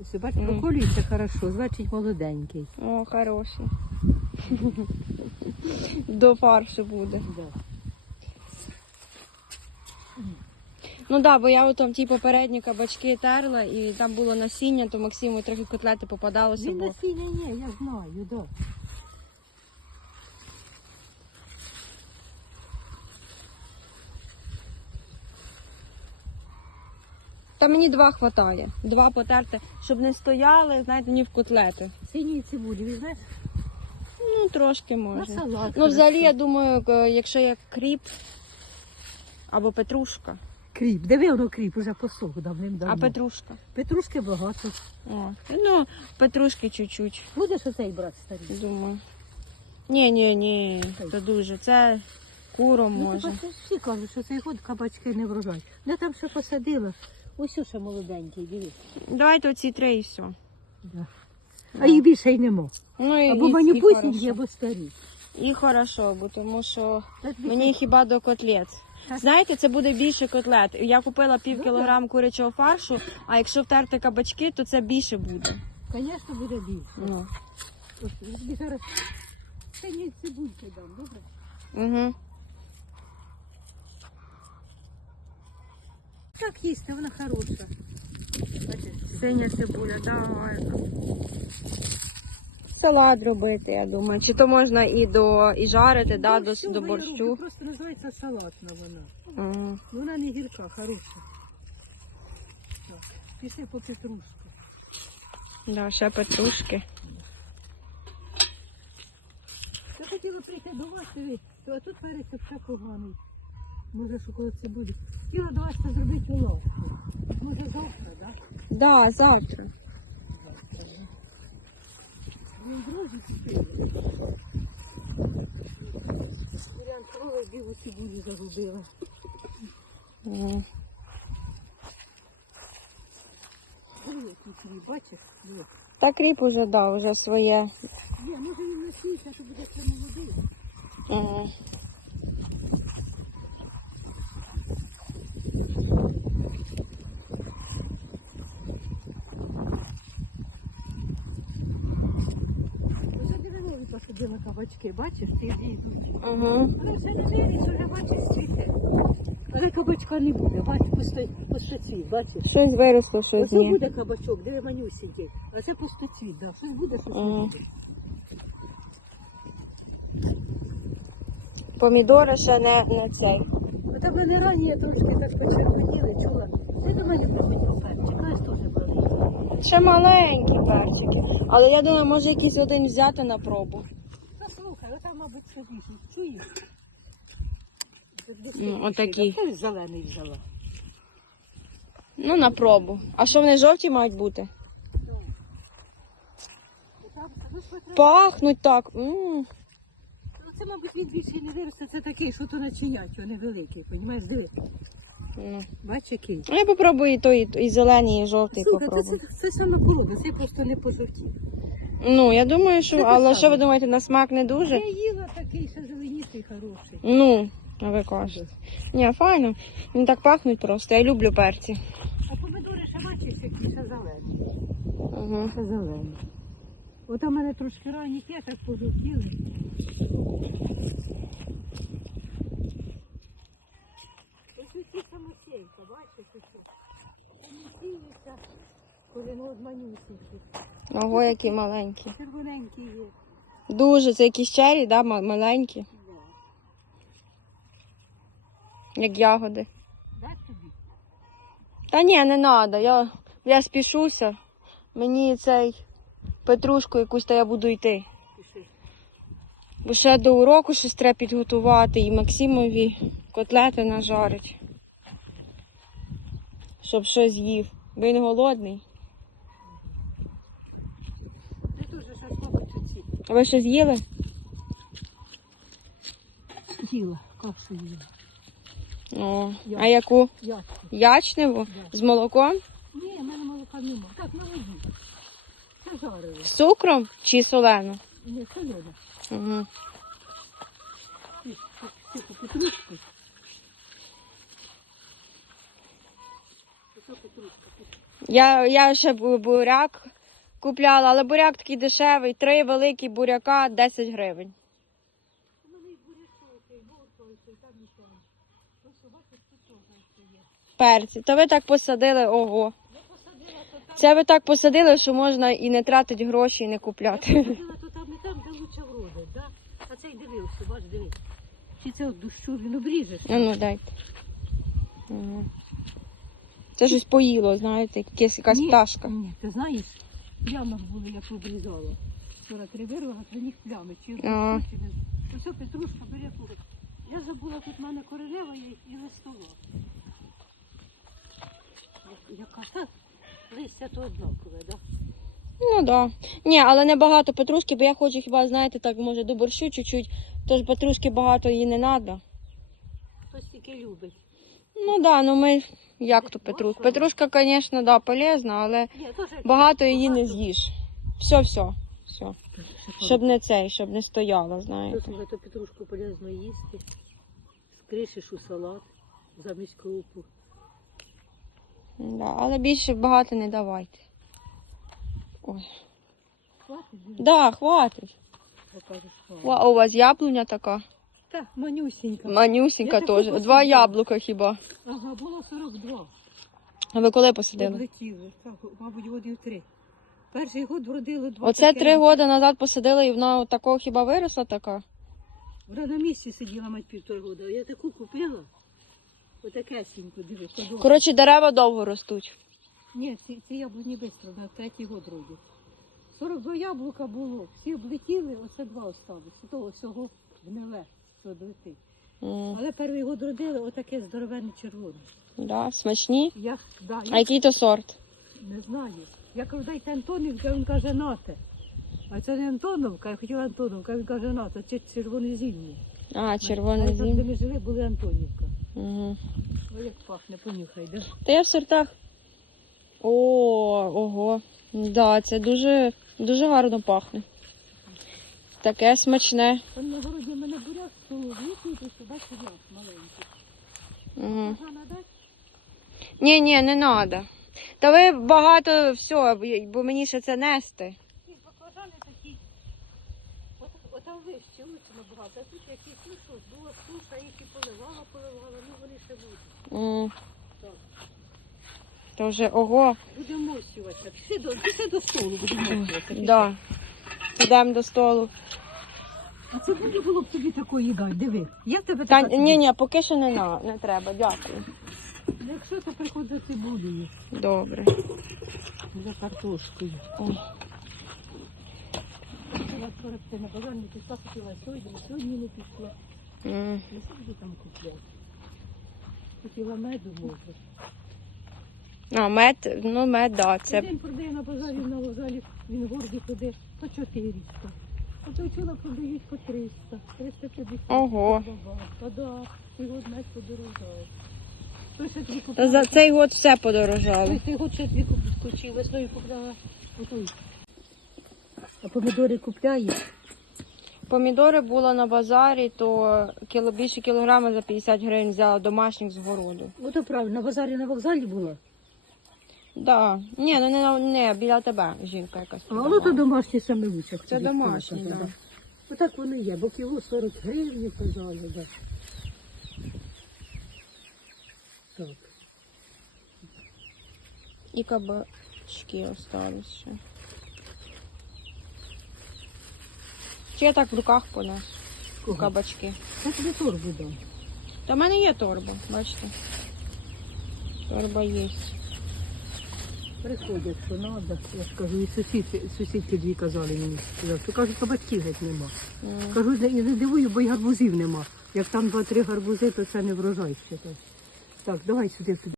Ось, бач, mm. проколюється хорошо, значить молоденький. О, хороший. До фаршу буде. Да. Ну так, да, бо я там ті попередні кабачки терла і там було насіння, то Максиму трохи котлети попадалося, Він бо насіння ні, я знаю, да. Та мені два хватає. Два потерти, щоб не стояли, знаєте, ні в котлети. Синій цибулі, візьмеш? Ну, трошки На можна. салат. Ну, взагалі, я думаю, е, якщо є кріп або петрушка. Кріп, диви воно кріп, уже посох давним-давно. А петрушка? Петрушки багато. О, ну, петрушки чуть-чуть, Будеш оцей брат старий? думаю. Ні, ні, ні, то дуже. Це куром Ну, може. тепер всі кажуть, що цей год кабачки не врожай. Я там ще посадила. Ось ще молоденький, дивись. Давайте оці три і все. Да. А їх більше й нема. Ну, і, Або і- і маніпусінькі, хорошо. або старі. І хорошо, бо тому що мені хіба до котлет. Знаєте, це буде більше котлет. Я купила пів Ну, кілограм курячого фаршу, а якщо втерти кабачки, то це більше буде. Звісно, буде більше. Ну. Ось, зараз синій цибульки дам, добре? Угу. Так їсти, вона хороша. Синя цибуля, давай. Салат робити, я думаю. Чи то можна і до і жарити, да, до, Борщу до борщу. Просто називається салатна вона. Ага. Вона не гірка, хороша. Так, пішли по петрушку. Да, ще петрушки. Я хотіла прийти до вас, а тут перець все поганий. Може, що коли це буде. Хотіла до вас зробити уловку. Може завтра, так? Да, завтра. Ну, друзі, спили. Варіант крови білу цибулю загубила. Ага. Диви, тут бачиш? Диви. Та кріп уже дав, уже своє. Ні, може він насійся, то буде це молодий. Ага. Ось деревові посадила кабачки, бачиш, ти йдуть. Ага. Але вже не вірить, вже бачиш цвіте. Але кабачка не буде, бачиш, пустоцвіт, бачиш. Щось виросло, щось Оце ні. буде кабачок, диви манюсінький, а це пустоцвіт, да. щось буде, щось не Ага. буде. Помідори ще не, не цей. А там вони ранні трошки так почервоніли, чула. Ти до мене приходив перчик, ось теж малий. Ще маленькі перчики. Але я думаю, може якийсь один взяти на пробу. Ну мабуть, це. Чуєш? Ну, отакі. Ти зелений взяла. Ну, на пробу. А що вони жовті мають бути? Ну, Пахнуть так. м Ну, це, мабуть, він більше не виросте, це такий, що то начинять, вони великий, понімаєш, диви. Ну. Бач, який. Ну, я попробую і той, і, зелений, і жовтий Слухай, це, це, попробую. це саме полога, це просто не пожовтів. Ну, я думаю, що. Але що ви думаєте, на смак не дуже? Я їла такий, ще зеленістий, хороший. Ну, а ви кажете. Ні, файно. Він так пахнуть просто. Я люблю перці. А помидори ще бачиш, які ще зелені. Ага. Ще зелені. От у мене трошки ранні є, так пожовтіли. Ось оці самосійка, бачиш, оці. Самосіються, коли ну от. Ого, які маленькі. Червоненькі є. Дуже, це якісь чері, да, маленькі, Да. як ягоди. Дай тобі. Та ні, не треба. Я, я спішуся. Мені цей петрушку якусь то я буду йти. Пиши. Бо ще до уроку щось треба підготувати і Максимові котлети нажарить. Щоб щось їв. Бо він голодний. Ти теж ще мабуть, оці. А ви щось їли? Їла, капсу їла. О, а яку? Ясно. Ячневу? Да. З молоком? Ні, в мене молока нема. Так, на воді. Це жарили. З цукром чи солену? Ні, солена. Угу. Тихо, петрушку. Я, я ще бу- буряк купляла, але буряк такий дешевий. Три великі буряка 10 гривень. Перці. То ви так посадили, ого. Це ви так посадили, що можна і не тратити гроші, і не купляти. То там і там, де лучше вроде, да? А цей дивився, бач, дивись. Чи це от дощу він обріжеш? Ну, ну дайте. Ага. Це щось поїло, знаєте, якась, якась Ні, пташка. Ні, ти знаєш, плями були, як обрізала. Вчора три вирвала, то них плями. Чи Ага. все, петрушка, бери тут. Я забула, тут в мене королева є і листова. Яка та листя то однакове, да? Ну да. Ні, але не багато петрушки, бо я хочу хіба, знаєте, так, може, до борщу чуть-чуть. Тож петрушки багато їй не треба. Хтось тільки любить. Ну да, ну ми як то петрушка? Петрушка, звісно, да, полезна, але багато її не з'їш. Все, все, все. Щоб не цей, щоб не стояла, знаєте. Слухай, то петрушку полезно їсти. Скришиш у салат замість крупу. Да, але більше багато не давайте. Ой. Хватить? Да, хватить. Покажеш, хватить. Ва, у вас яблуня така? Так, манюсінька. Манюсінька Я таку теж. посадила. Два яблука хіба. Ага, було 42. А ви коли посадили? Облетіли. Так, мабуть, годів три. Перший год вродили два. Оце таке. три роки назад посадили і вона такого хіба виросла така? Вона на місці сиділа мать півтора года. Я таку купила. Отаке сіньку, диви, подобно. Коротше, дерева довго ростуть. Ні, ці, ці яблуні швидко, на третій год родять. 42 яблука було, всі облетіли, оце два осталось. Того всього гниле, долетить. М, Але перший год родили, отаке здоровенне червоне. Да, смачні. Я, да, А який то сорт? не знаю. Я кажу, дайте Антонівка, він каже, нате. А це не Антоновка, я хотіла Антоновка, він каже, нате, це червонозінні. А, червоний Там, де зім. ми жили, були Антонівка. Угу. Ой, як пахне, понюхай, да? Та я в сортах. О, ого. Да, це дуже, дуже гарно пахне. Таке смачне. Там на городі мене буряк, то висуйте сюди буряк маленький. Угу. Ні, ні, не треба. Та ви багато все, бо мені ще це нести. Ці баклажани такі. От, от там вище, лучше набагато. А тут якісь, ну що, була суша, які поливала, поливала, ну вони ще будуть. Так. То вже ого. Будемо мощуватися. Пішли до, пішли до столу, будемо мощуватися. Да. Йдемо до столу. А це буде було б тобі такої дати, диви. Я в тебе Та така ні, ні, поки що не, на, не треба, дякую. Якщо то приходить цибулею, Добре. за картошкою. Ой. Я вчора пішла на базар, не пішла, хотіла сьогодні, сьогодні не пішла. М. Не буду там купляти. Хотіла меду, може. А, мед, ну мед, да, це. Один продає на базарі на вокзалі, він гордий ходить по 400. А той чула продають по 300, 350. Ого. Та да, год мед подорожає. Та за цей год все подорожало. Той цей год ще дві купила, весною купляла. Отой. А помідори купляє? Помідори було на базарі, то кіло, більше кілограма за 50 гривень взяла домашніх з городу. Ото правильно, на базарі на вокзалі була. Да. Ні, ну не, не біля тебе жінка якась. А воно то домашні саме лучше. Це домашні, так. да. Отак вони є, бо кіло 40 гривень казали, да. Так. І кабачки остались ще. Чи я так в руках понес? Кого? Кабачки. Так тобі торбу дам. Та в мене є торба, бачите. Торба є. Приходять, що треба. Я ж кажу, і сусідки, сусідки дві казали мені. що То що батьків геть нема. Mm. Кажу, і не дивую, бо й гарбузів нема. Як там два-три гарбузи, то це не врожай ще. Так, давай сюди.